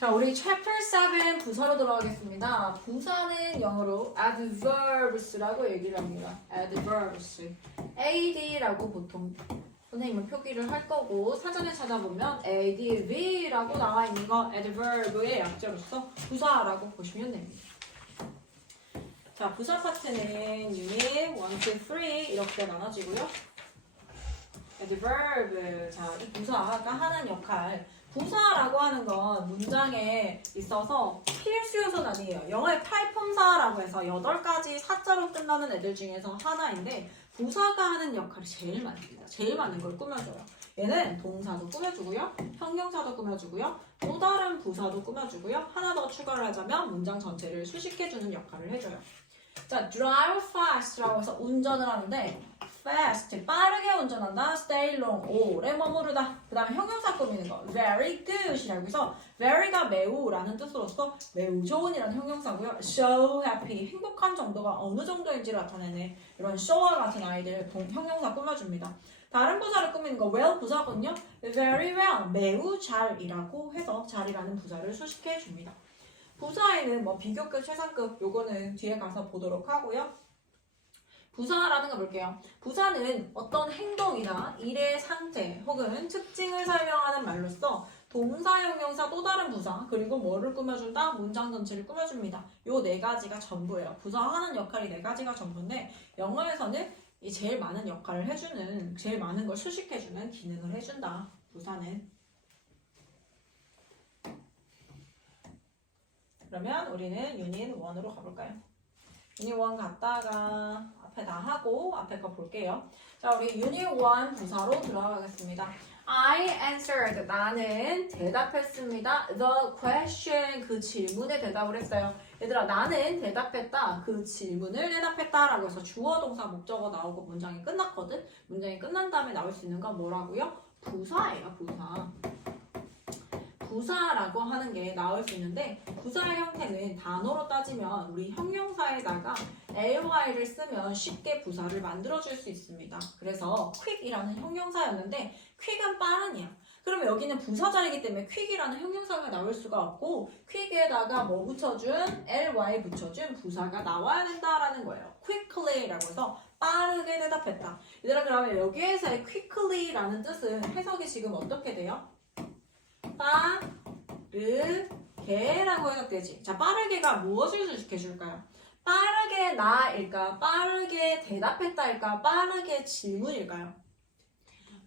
자, 우리 Chapter 7 부사로 들어가겠습니다. 부사는 영어로 adverbs라고 얘기를 합니다. adverbs. ad라고 보통 선생님은 표기를 할 거고 사전에 찾아보면 adv라고 나와 있는 거 adverb의 약자로서 부사라고 보시면 됩니다. 자, 부사 파트는 유닛 1, 2, 3 이렇게 나눠지고요. adverb. 자, 이 부사가 하는 역할. 부사라고 하는 건 문장에 있어서 필수 요소는 아니에요. 영어의 탈품사라고 해서 8가지 사자로 끝나는 애들 중에서 하나인데 부사가 하는 역할이 제일 많습니다. 제일 많은 걸 꾸며줘요. 얘는 동사도 꾸며주고요. 형용사도 꾸며주고요. 또 다른 부사도 꾸며주고요. 하나 더 추가를 하자면 문장 전체를 수식해주는 역할을 해줘요. 자, drive fast라고 해서 운전을 하는데 fast, 빠르게 운전한다. stay long, 오래 머무르다. 그 다음에 형용사 꾸미는 거 very good이라고 해서 very가 매우 라는 뜻으로서 매우 좋은 이라는 형용사고요. so happy, 행복한 정도가 어느 정도인지를 나타내는 이런 show와 같은 아이들 형용사 꾸며줍니다. 다른 부사를 꾸미는 거 well 부사거든요. very well, 매우 잘이라고 해서 잘이라는 부사를 수식해 줍니다. 부사에는 뭐 비교급, 최상급 요거는 뒤에 가서 보도록 하고요. 부사라는 거 볼게요. 부사는 어떤 행동이나 일의 상태 혹은 특징을 설명하는 말로써 동사, 형용사, 또 다른 부사 그리고 뭐를 꾸며준다? 문장 전체를 꾸며줍니다. 요 4가지가 전부예요. 부사하는 역할이 4가지가 전부인데 영어에서는 이 제일 많은 역할을 해주는, 제일 많은 걸 수식해주는 기능을 해준다. 부사는. 그러면 우리는 유닛 1으로 가볼까요? 유닛 1 갔다가 앞에 다 하고 앞에 거 볼게요. 자, 우리 유닛 1 부사로 들어가겠습니다. I answered. 나는 대답했습니다. The question. 그 질문에 대답을 했어요. 얘들아, 나는 대답했다. 그 질문을 대답했다. 라고 해서 주어, 동사, 목적어 나오고 문장이 끝났거든. 문장이 끝난 다음에 나올 수 있는 건 뭐라고요? 부사예요. 부사. 부사라고 하는 게 나올 수 있는데 부사의 형태는 단어로 따지면 우리 형용사에다가 ly를 쓰면 쉽게 부사를 만들어줄 수 있습니다. 그래서 quick이라는 형용사였는데 quick은 빠른이야. 그러면 여기는 부사 자리이기 때문에 quick이라는 형용사가 나올 수가 없고 quick에다가 뭐 붙여준? ly 붙여준 부사가 나와야 된다라는 거예요. quickly라고 해서 빠르게 대답했다. 얘들아, 그러면 여기에서의 quickly라는 뜻은 해석이 지금 어떻게 돼요? 빠르게라고 해석되지. 자, 빠르게가 무엇을 수식해줄까요? 빠르게 나일까? 빠르게 대답했다일까? 빠르게 질문일까요?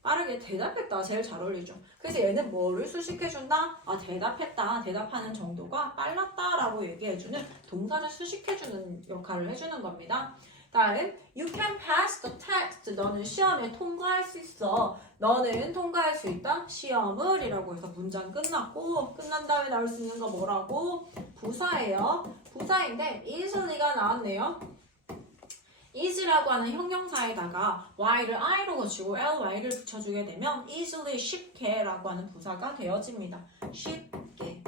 빠르게 대답했다. 제일 잘 어울리죠. 그래서 얘는 뭐를 수식해준다? 아, 대답했다. 대답하는 정도가 빨랐다라고 얘기해주는 동사를 수식해주는 역할을 해주는 겁니다. 다음, you can pass the test. 너는 시험을 통과할 수 있어. 너는 통과할 수 있다. 시험을 이라고 해서 문장 끝났고 끝난 다음에 나올 수 있는 거 뭐라고? 부사예요. 부사인데 easily,가 나왔네요. easy라고 하는 형용사에다가 y를 i로 고치고 ly를 붙여주게 되면 easily, 쉽게라고 하는 부사가 되어집니다. 쉽게.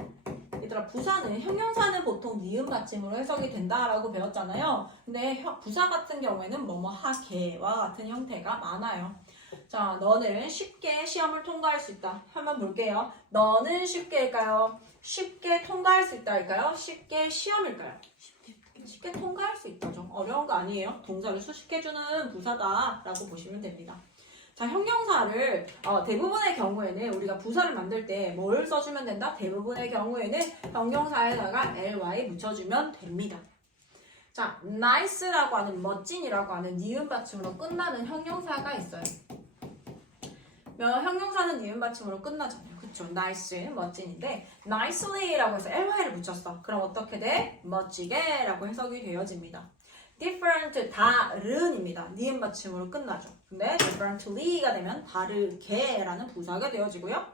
얘들아, 부사는 형용사는 보통 니은 받침으로 해석이 된다라고 배웠잖아요. 근데 부사 같은 경우에는 뭐뭐 하게와 같은 형태가 많아요. 자, 너는 쉽게 시험을 통과할 수 있다. 한번 볼게요. 너는 쉽게일까요? 쉽게 통과할 수 있다일까요? 쉽게 시험일까요? 쉽게 통과할 수 있다. 좀 어려운 거 아니에요. 동사를 수식해주는 부사다라고 보시면 됩니다. 자, 형용사를 대부분의 경우에는 우리가 부사를 만들 때 뭘 써주면 된다? 대부분의 경우에는 형용사에다가 ly 붙여주면 됩니다. 자, nice라고 하는 멋진이라고 하는 니은 받침으로 끝나는 형용사가 있어요. 형용사는 니은 받침으로 끝나잖아요. 그쵸? nice, 멋진인데 nicely라고 해서 ly를 붙였어. 그럼 어떻게 돼? 멋지게 라고 해석이 되어집니다. different, 다른입니다. 니은 받침으로 끝나죠. 근데 differently가 되면 다르게 라는 부사가 되어지고요.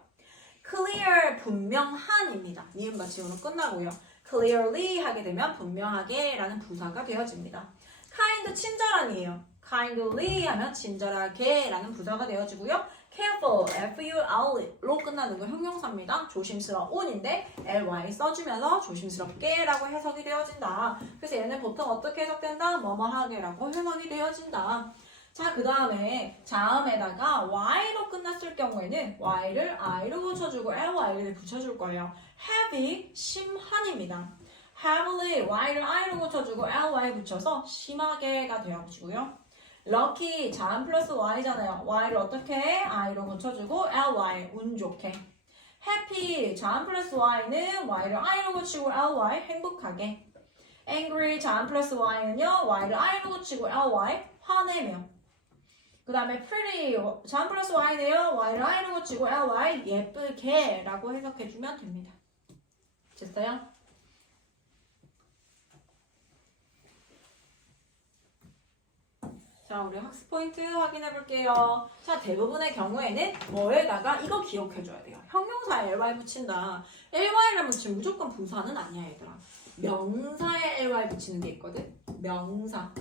clear, 분명한입니다. 니은 받침으로 끝나고요. clearly 하게 되면 분명하게 라는 부사가 되어집니다. kind, 친절한이에요. kindly 하면 친절하게 라는 부사가 되어지고요. careful, f-u-r로 끝나는 거 형용사입니다. 조심스러운인데 ly 써주면서 조심스럽게 라고 해석이 되어진다. 그래서 얘는 보통 어떻게 해석된다? 뭐뭐하게 라고 해석이 되어진다. 자, 그 다음에 자음에다가 y로 끝났을 경우에는 y를 i로 붙여주고 ly를 붙여줄 거예요. heavy, 심한입니다. heavily, y를 i로 붙여주고 ly 붙여서 심하게가 되어주고요. lucky, 자음 플러스 y잖아요. y를 어떻게 해? i로 붙여주고 ly, 운 좋게. happy, 자음 플러스 y는 y를 i로 붙이고 ly, 행복하게. angry, 자음 플러스 y는요, y를 i로 붙이고 ly, 화내며. 그 다음에 pretty, 자음 플러스 y네요. y를 i로 붙이고 ly, 예쁘게 라고 해석해주면 됩니다. 됐어요? 자, 우리 학습 포인트 확인해 볼게요. 자, 대부분의 경우에는 뭐에다가 이거 기억해줘야 돼요. 형용사에 ly 붙인다. ly를 붙이면 무조건 부사는 아니야, 얘들아. 명사에 ly 붙이는 게 있거든. 명사.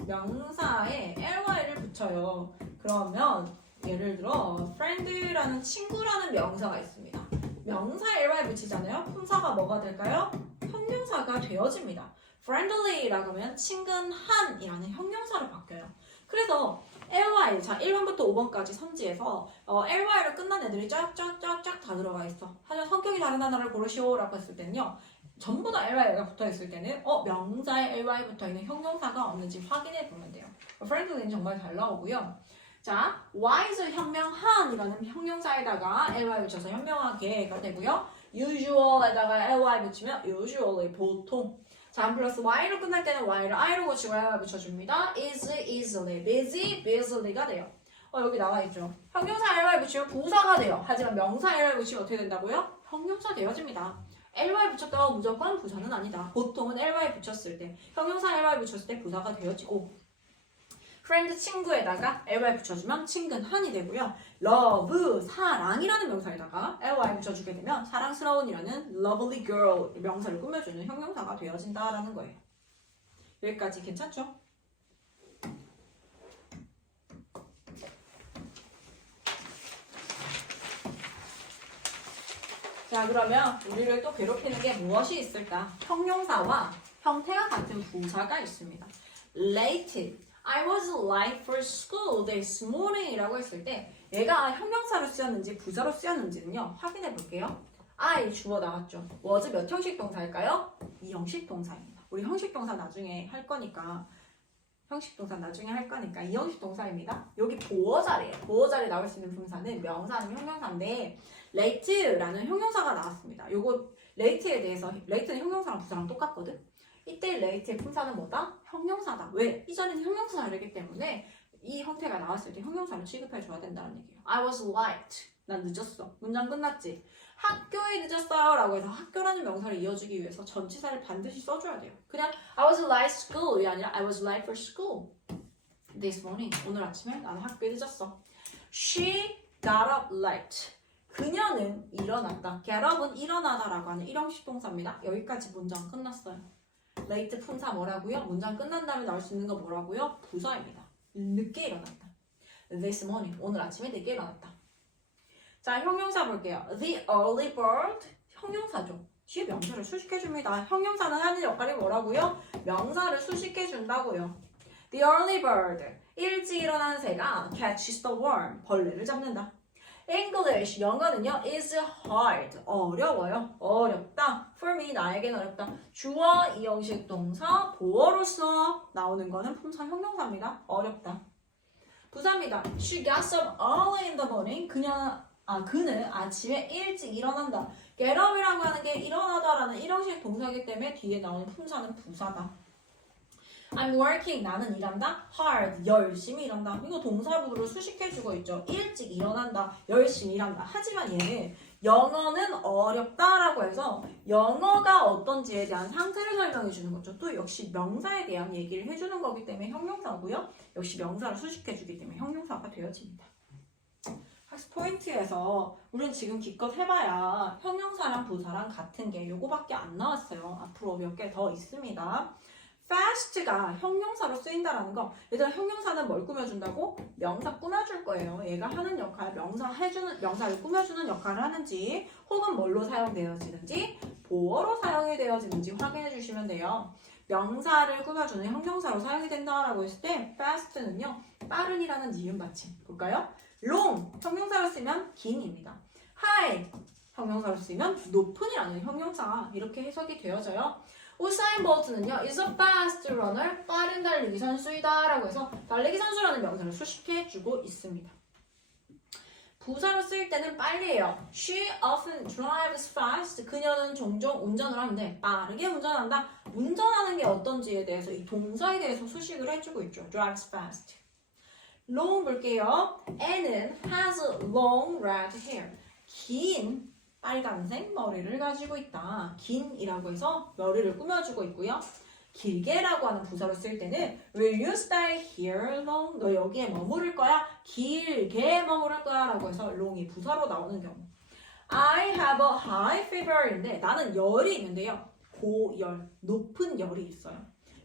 명사에 ly를 붙여요. 그러면 예를 들어 friend라는 친구라는 명사가 있습니다. 명사에 ly 붙이잖아요. 품사가 뭐가 될까요? 형용사가 되어집니다. friendly라고 하면 친근한이라는 형용사로 바뀌어요. 그래서 ly, 자 1번부터 5번까지 선지에서 ly로 끝난 애들이 쫙쫙쫙쫙 다 들어가 있어. 하지만 성격이 다른 단어를 고르시오라고 했을 때는요. 전부 다 ly가 붙어있을 때는 명사에 ly 붙어있는 형용사가 없는지 확인해 보면 돼요. friendly는 정말 잘 나오고요. 자, wise 현명한이라는 형용사에다가 ly 붙여서 현명하게가 되고요. usual에다가 ly 붙이면 usually 보통. 자음 플러스 y로 끝날 때는 y를 i로 붙이고 ly 붙여줍니다. is, easily, busy, busy가 돼요. 여기 나와있죠. 형용사 ly 붙이면 부사가 돼요. 하지만 명사 ly 붙이면 어떻게 된다고요? 형용사 되어집니다. ly 붙였다고 무조건 부사는 아니다. 보통은 ly 붙였을 때, 형용사 ly 붙였을 때 부사가 되어지고 friend 친구에다가 ly 붙여주면 친근한이 되고요. love 사랑이라는 명사에다가 ly 붙여주게 되면 사랑스러운이라는 lovely girl 명사를 꾸며주는 형용사가 되어진다라는 거예요. 여기까지 괜찮죠? 자, 그러면 우리를 또 괴롭히는 게 무엇이 있을까? 형용사와 형태가 같은 부사가 있습니다. late, I was late for school this morning 이라고 했을 때 얘가 형용사로 쓰였는지 부사로 쓰였는지는요 확인해 볼게요. I 주어 나왔죠. was 몇 형식 동사일까요? 2형식 동사입니다. 우리 형식 동사 나중에 할 거니까 이 형식 동사입니다. 여기 보어 자리에 나올 수 있는 분사는 명사 아니면 형용사인데 late라는 형용사가 나왔습니다. 요거 late는 형용사랑 부사랑 똑같거든. 이때 late의 분사는 뭐다? 형용사다. 왜? 이 자리는 형용사이기 때문에 이 형태가 나왔을 때 형용사로 취급해줘야 된다는 얘기예요. I was late. 난 늦었어. 문장 끝났지? 학교에 늦었어요 라고 해서 학교라는 명사를 이어주기 위해서 전치사를 반드시 써줘야 돼요. 그냥 I was late school이 아니라 I was late for school this morning. 오늘 아침에 나는 학교에 늦었어. She got up late. 그녀는 일어났다. get up은 일어나다라고 하는 일형식 동사입니다. 여기까지 문장 끝났어요. late 품사 뭐라고요? 문장 끝난 다음에 나올 수 있는 거 뭐라고요? 부사입니다. 늦게 일어났다. This morning. 오늘 아침에 늦게 일어났다. 자, 형용사 볼게요. The early bird. 형용사죠. 뒤에 명사를 수식해줍니다. 형용사는 하는 역할이 뭐라고요? 명사를 수식해준다고요. The early bird. 일찍 일어나는 새가 catches the worm. 벌레를 잡는다. English, 영어는요, is hard. 어려워요. 어렵다. For me, 나에겐 어렵다. 주어, 이형식 동사, 보어로서 나오는 거는 품사 형용사입니다. 어렵다. 부사입니다. She got up early in the morning. 그는 아침에 일찍 일어난다. get up이라고 하는 게 일어나다라는 일형식 동사이기 때문에 뒤에 나오는 품사는 부사다. I'm working. 나는 일한다. hard. 열심히 일한다. 이거 동사부를 수식해주고 있죠. 일찍 일어난다. 열심히 일한다. 하지만 얘는 영어는 어렵다라고 해서 영어가 어떤지에 대한 상태를 설명해주는 거죠. 또 역시 명사에 대한 얘기를 해주는 거기 때문에 형용사고요. 역시 명사를 수식해주기 때문에 형용사가 되어집니다. 학습 포인트에서 우리는 지금 기껏 해봐야 형용사랑 부사랑 같은 게 요거밖에 안 나왔어요. 앞으로 몇 개 더 있습니다. fast가 형용사로 쓰인다라는 거. 얘들아, 형용사는 뭘 꾸며준다고? 명사 꾸며줄 거예요. 얘가 하는 역할, 명사를 꾸며주는 역할을 하는지 혹은 뭘로 사용되어지는지 보어로 사용이 되어지는지 확인해 주시면 돼요. 명사를 꾸며주는 형용사로 사용이 된다라고 했을 때 fast는요 빠른이라는 니은 받침 볼까요? long 형용사로 쓰면 긴입니다. high 형용사로 쓰면 높은이라는 형용사가 이렇게 해석이 되어져요. 우사인 볼트는요 is a fast runner 빠른 달리기 선수이다 라고 해서 달리기 선수라는 명사를 수식해주고 있습니다. 부사로 쓰일 때는 빨리예요. She often drives fast. 그녀는 종종 운전을 하는데 빠르게 운전한다. 운전하는 게 어떤지에 대해서 이 동사에 대해서 수식을 해주고 있죠. drives fast. long 볼게요. Anne는 has long red hair. 긴 빨간색 머리를 가지고 있다. 긴이라고 해서 머리를 꾸며주고 있고요. 길게라고 하는 부사로 쓸 때는 Will you stay here long? 너 여기에 머무를 거야? 길게 머무를 거야? 라고 해서 long이 부사로 나오는 경우. I have a high fever인데 나는 열이 있는데요. 고열, 높은 열이 있어요.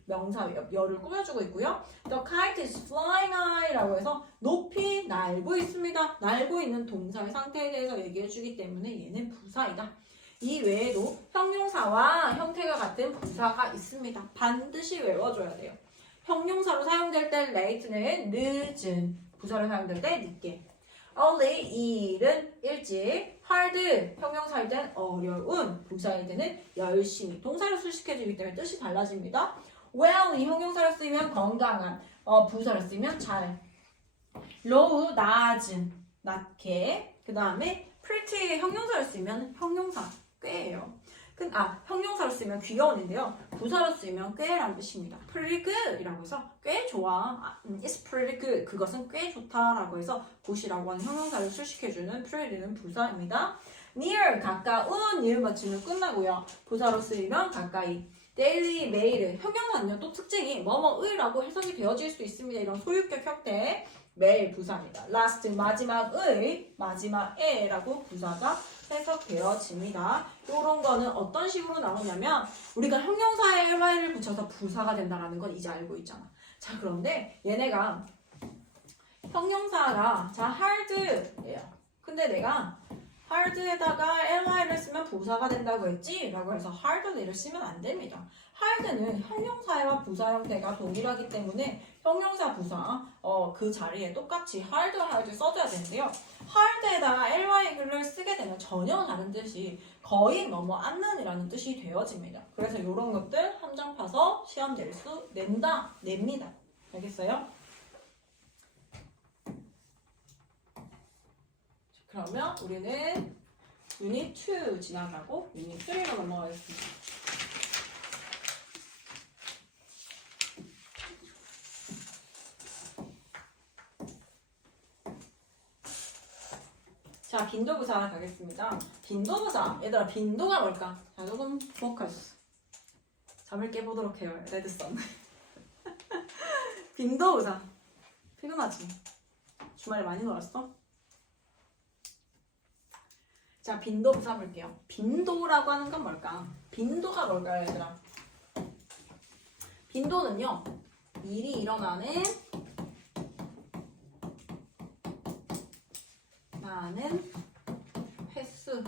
명사 열을 꾸며주고 있고요. The kite is flying high라고 해서 높이 날고 있습니다. 날고 있는 동사의 상태에 대해서 얘기해주기 때문에 얘는 부사이다. 이 외에도 형용사와 형태가 같은 부사가 있습니다. 반드시 외워줘야 돼요. 형용사로 사용될 때 late는 늦은, 부사로 사용될 때 늦게. early, 이른, 일찍. hard, 형용사일 땐 어려운, 부사일 때는 열심히. 동사로 수식해주기 때문에 뜻이 달라집니다. well, 이 형용사를 쓰면 건강한, 부사를 쓰면 잘. low, 낮은, 낮게. 그 다음에 pretty, 형용사를 쓰면 형용사. 꽤예요. 형용사로 쓰면 귀여운인데요. 부사로 쓰면 꽤라는 뜻입니다. pretty good 이라고 해서 꽤 좋아. It's pretty good. 그것은 꽤 좋다라고 해서 good이라고 하는 형용사를 수식해주는 pretty는 부사입니다. near 가까운 니을 맞추면 끝나고요. 부사로 쓰이면 가까이. daily 매일 형용사는요 또 특징이 뭐뭐의라고 해석이 되어질 수 있습니다. 이런 소유격 형태 매일 부사입니다. last 마지막의 마지막에라고 부사가 해석되어집니다. 이런 거는 어떤 식으로 나오냐면 우리가 형용사에 ly를 붙여서 부사가 된다는 건 이제 알고 있잖아. 자 그런데 얘네가 형용사가 자 hard예요. 근데 내가 hard에다가 ly를 쓰면 부사가 된다고 했지? 라고 해서 hard를 쓰면 안 됩니다. hard는 형용사와 부사 형태가 동일하기 때문에 형용사 부사 그 자리에 똑같이 hard 써줘야 되는데요. hard에다가 ly를 쓰게 되면 전혀 다른 뜻이 거의 뭐뭐 않는이라는 뜻이 되어집니다. 그래서 이런 것들 함정 파서 시험 냅니다. 알겠어요? 그러면 우리는 유닛 2 지나가고 유닛 3로 넘어가겠습니다. 자, 빈도부사 가겠습니다. 빈도부사. 얘들아, 빈도가 뭘까? 자, 조금 포커스. 잠을 깨보도록 해요. 레드선. 빈도부사. 피곤하지? 주말에 많이 놀았어? 자, 빈도부사 볼게요. 빈도라고 하는 건 뭘까? 빈도가 뭘까요, 얘들아? 빈도는요, 일이 일어나는 많은 횟수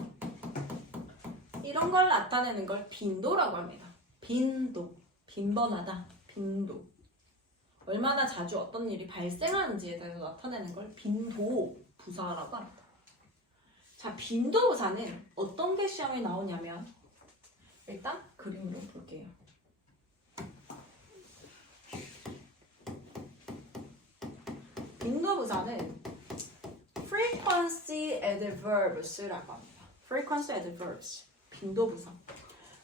이런 걸 나타내는 걸 빈도라고 합니다. 빈도, 빈번하다, 빈도 얼마나 자주 어떤 일이 발생하는지에 대해서 나타내는 걸 빈도 부사라고 합니다. 자, 빈도 부사는 어떤 게 시험에 나오냐면 일단 그림으로 볼게요. 빈도 부사는 frequency adverbs라고 합니다. frequency adverbs, 빈도부사.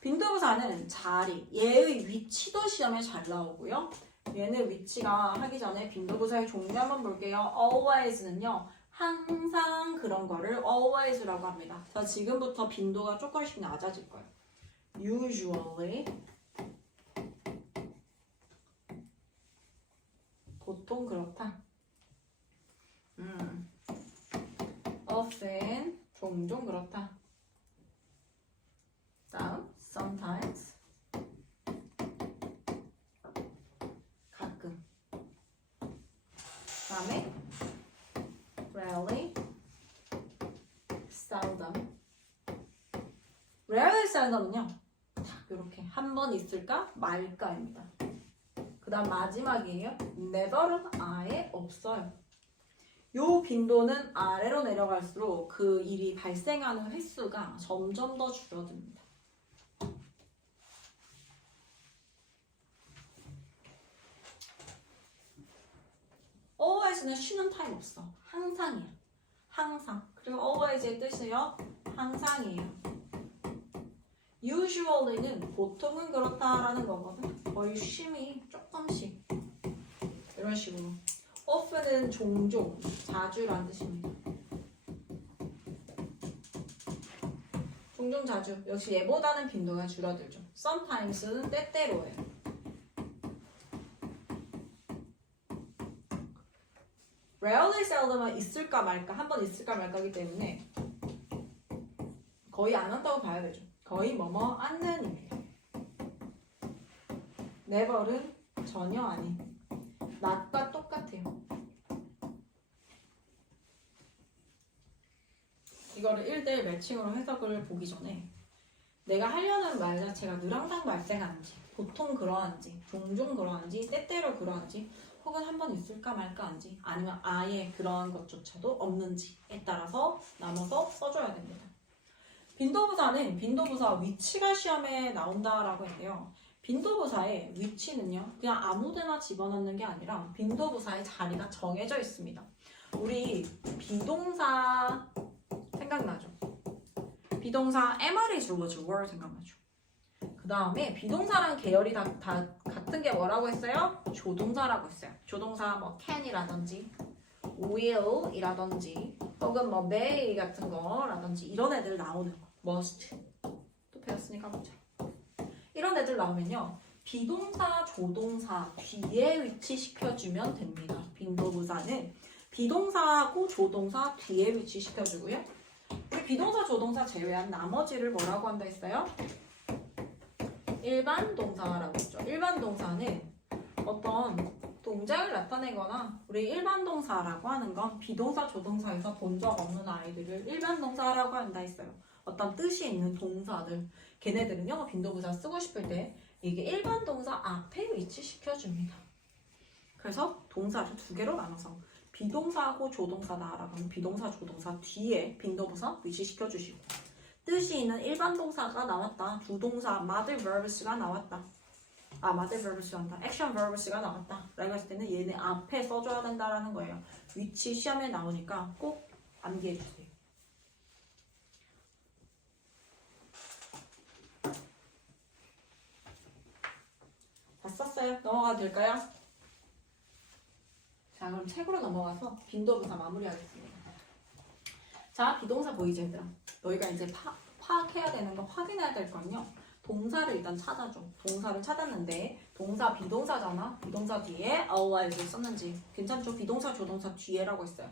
빈도부사는 자리, 얘의 위치도 시험에 잘 나오고요. 얘는 위치가 하기 전에 빈도부사의 종류 한번 볼게요. always는요, 항상 그런 거를 always라고 합니다. 자, 지금부터 빈도가 조금씩 낮아질 거예요. usually, 보통 그렇다. often, 종종 그렇다. 다음, sometimes, 가끔. 다음에 rarely, seldom. rarely, seldom은요, 딱 이렇게 한 번 있을까 말까입니다. 그 다음 마지막이에요. never는 아예 없어요. 요 빈도는 아래로 내려갈수록 그 일이 발생하는 횟수가 점점 더 줄어듭니다. always는 쉬는 타임 없어. 항상이야. 항상. 그리고 always의 뜻이요. 항상이에요. usually는 보통은 그렇다라는 거거든. 거의 쉼이 조금씩. 이런 식으로. often은 종종, 자주라는 뜻입니다. 종종 자주. 역시 얘보다는 빈도가 줄어들죠. sometimes는 때때로예요. rarely seldom은 있을까 말까, 한 번 있을까 말까기 때문에 거의 안 한다고 봐야 되죠. 거의 뭐뭐 않는입니다. never는 전혀 아닌. not과 똑같아요. 이거를 1대1 매칭으로 해석을 보기 전에 내가 하려는 말 자체가 늘 항상 발생하는지, 보통 그러한지, 종종 그러한지, 때때로 그러한지, 혹은 한 번 있을까 말까한지, 아니면 아예 그러한 것조차도 없는지에 따라서 나눠서 써줘야 됩니다. 빈도부사는 빈도부사 위치가 시험에 나온다라고 했는데요. 빈도부사의 위치는요, 그냥 아무데나 집어넣는 게 아니라 빈도부사의 자리가 정해져 있습니다. 우리 비동사 생각나죠? 비동사 am is was were 생각나죠? 그 다음에 비동사랑 계열이 다 같은 게 뭐라고 했어요? 조동사라고 했어요. 조동사 뭐 can이라든지 will이라든지 혹은 뭐 may 같은 거라든지 이런 애들 나오는 거. must 또 배웠으니까 보자. 이런 애들 나오면요. 비동사, 조동사 뒤에 위치시켜주면 됩니다. 빈도부사는 비동사하고 조동사 뒤에 위치시켜주고요. 비동사, 조동사 제외한 나머지를 뭐라고 한다 했어요? 일반 동사라고 했죠. 일반 동사는 어떤 동작을 나타내거나 우리 일반 동사라고 하는 건 비동사, 조동사에서 본 적 없는 아이들을 일반 동사라고 한다 했어요. 어떤 뜻이 있는 동사들. 걔네들은요, 빈도부사 쓰고 싶을 때 이게 일반 동사 앞에 위치시켜줍니다. 그래서 동사를 두 개로 나눠서 비동사하고 조동사다라고 하면 비동사, 조동사 뒤에 빈도부사 위치시켜주시고 뜻이 있는 일반 동사가 나왔다. 두 동사, modal verbs가 나왔다. modal verbs가 나왔다. action verbs가 나왔다. 라고 했을 때는 얘네 앞에 써줘야 된다라는 거예요. 위치 시험에 나오니까 꼭 암기해주세요. 다 썼어요? 넘어가도 될까요? 자, 그럼 책으로 넘어가서 빈도부사 마무리하겠습니다. 자, 비동사 보이지 얘들아? 너희가 이제 파악해야 되는 거, 확인해야 될 건요. 동사를 일단 찾아줘. 동사를 찾았는데 동사 비동사잖아. 비동사 뒤에 always 썼는지 괜찮죠? 비동사, 조동사 뒤에라고 했어요.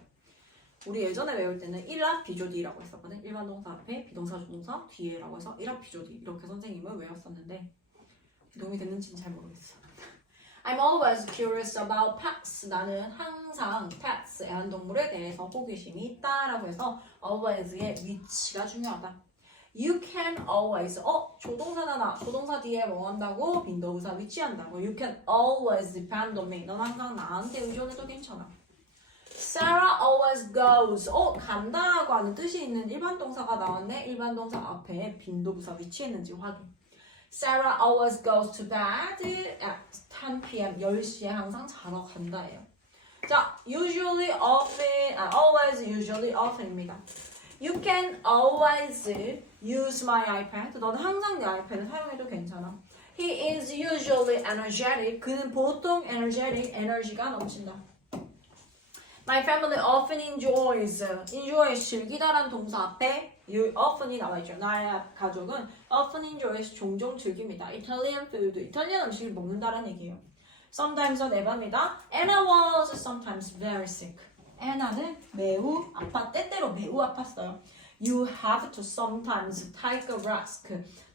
우리 예전에 외울 때는 1합 비조디라고 했었거든. 일반 동사 앞에 비동사, 조동사 뒤에라고 해서 1합 비조디 이렇게 선생님은 외웠었는데 도움이 됐는지는 잘 모르겠어. I'm always curious about pets. 나는 항상 pets, 애완동물에 대해서 호기심이 있다라고 해서 always의 위치가 중요하다. You can always. 조동사잖아. 조동사 뒤에 뭐 한다고? 빈도부사 위치한다고. You can always depend on me. 넌 항상 나한테 의존해도 괜찮아. Sarah always goes. 간다고 하는 뜻이 있는 일반 동사가 나왔네. 일반 동사 앞에 빈도부사 위치했는지 확인. Sarah always goes to bed at 10 p.m. 10시에 항상 자러 간다예요. 자, usually, often, always, usually, often입니다. You can always use my iPad. 넌 항상 내 아이패드 사용해도 괜찮아. He is usually energetic. 그는 보통 energetic, 에너지가 넘친다. My family often enjoys. enjoy, 즐기다란 동사 앞에 often이 나와있죠. 나의 가족은 often enjoys, 종종 즐깁니다. Italian food, 이탈리안 음식을 먹는다라는 얘기예요. Sometime은 에바입니다. Anna was sometimes very sick. 애나는 매우 때때로 매우 아팠어요. You have to sometimes take a rest.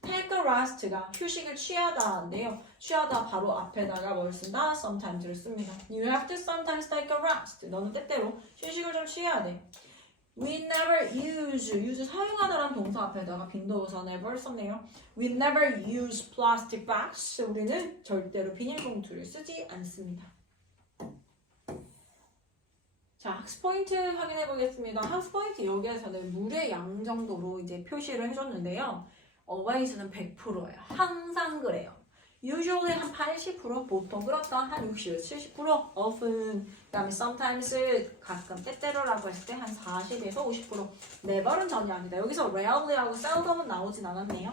take a rest가 휴식을 취하다인데요. 취하다 바로 앞에다가 뭘 쓴다? sometimes를 씁니다. You have to sometimes take a rest. 너는 때때로 휴식을 좀 취해야 돼. We never use 사용하다라는 동사 앞에다가 빈도부사 never 썼네요. We never use plastic bags. 우리는 절대로 비닐봉투를 쓰지 않습니다. 자, 학습 포인트 확인해 보겠습니다. 학습 포인트 여기에서는 물의 양 정도로 이제 표시를 해줬는데요. always는 100%예요. 항상 그래요. usually 한 80%, 보통 그렇다 한 60, 70%, often, 그 다음에 sometimes, 가끔, 때때로라고 했을 때 한 40에서 50%. never는 전혀 아니다. 여기서 rarely하고 seldom은 나오진 않았네요.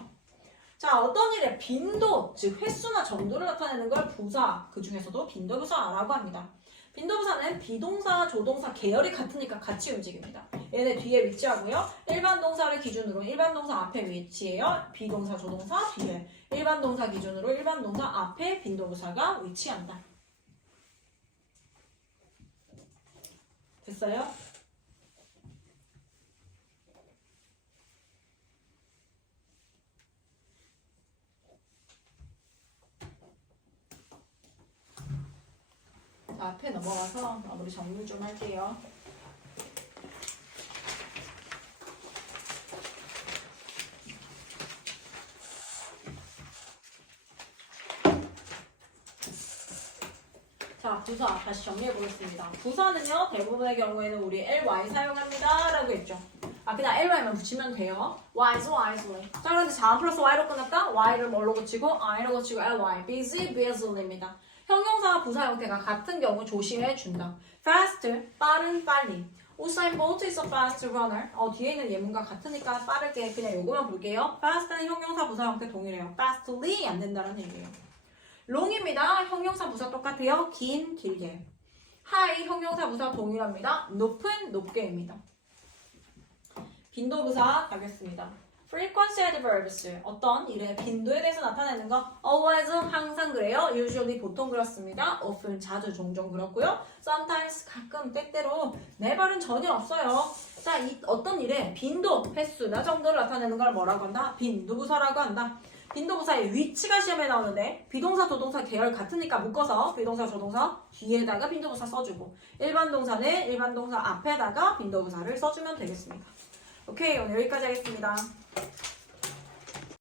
자, 어떤 일의 빈도, 즉 횟수나 정도를 나타내는 걸 부사, 그 중에서도 빈도부사라고 합니다. 빈도부사는 비동사, 조동사 계열이 같으니까 같이 움직입니다. 얘네 뒤에 위치하고요. 일반 동사를 기준으로 일반 동사 앞에 위치해요. 비동사, 조동사 뒤에. 일반 동사 기준으로 일반 동사 앞에 빈도부사가 위치한다. 됐어요? 자, 앞에 넘어가서 마무리 정리 좀 할게요. 자, 부사 다시 정리해 보겠습니다. 부사는요, 대부분의 경우에는 우리 ly 사용합니다 라고 했죠. 그냥 ly만 붙이면 돼요. wisely. 자, 그런데 4 플러스 y로 끝났다. y를 뭘로 고치고 i로 고치고 ly. busy입니다. 형용사와 부사 형태가 같은 경우 조심해 준다. fast, 빠른, 빨리. 우사인 볼트 is a fast runner. 뒤에 있는 예문과 같으니까 빠르게 그냥 요거만 볼게요. fast는 형용사 부사 형태 동일해요. fastly 안 된다는 얘기예요. long입니다. 형용사 부사 똑같아요. 긴, 길게. high 형용사 부사 동일합니다. 높은, 높게입니다. 빈도부사 가겠습니다. frequency adverbs 어떤 일의 빈도에 대해서 나타내는 거 always 항상 그래요. usually 보통 그렇습니다. often 자주 종종 그렇고요. sometimes 가끔 때때로 never는 전혀 없어요. 자, 어떤 일의 빈도, 횟수나 정도를 나타내는 걸 뭐라고 한다? 빈도부사라고 한다. 빈도부사의 위치가 시험에 나오는데 비동사, 조동사 계열 같으니까 묶어서 비동사, 조동사 뒤에다가 빈도부사 써주고 일반 동사는 일반 동사 앞에다가 빈도부사를 써주면 되겠습니다. 오케이, 오늘 여기까지 하겠습니다.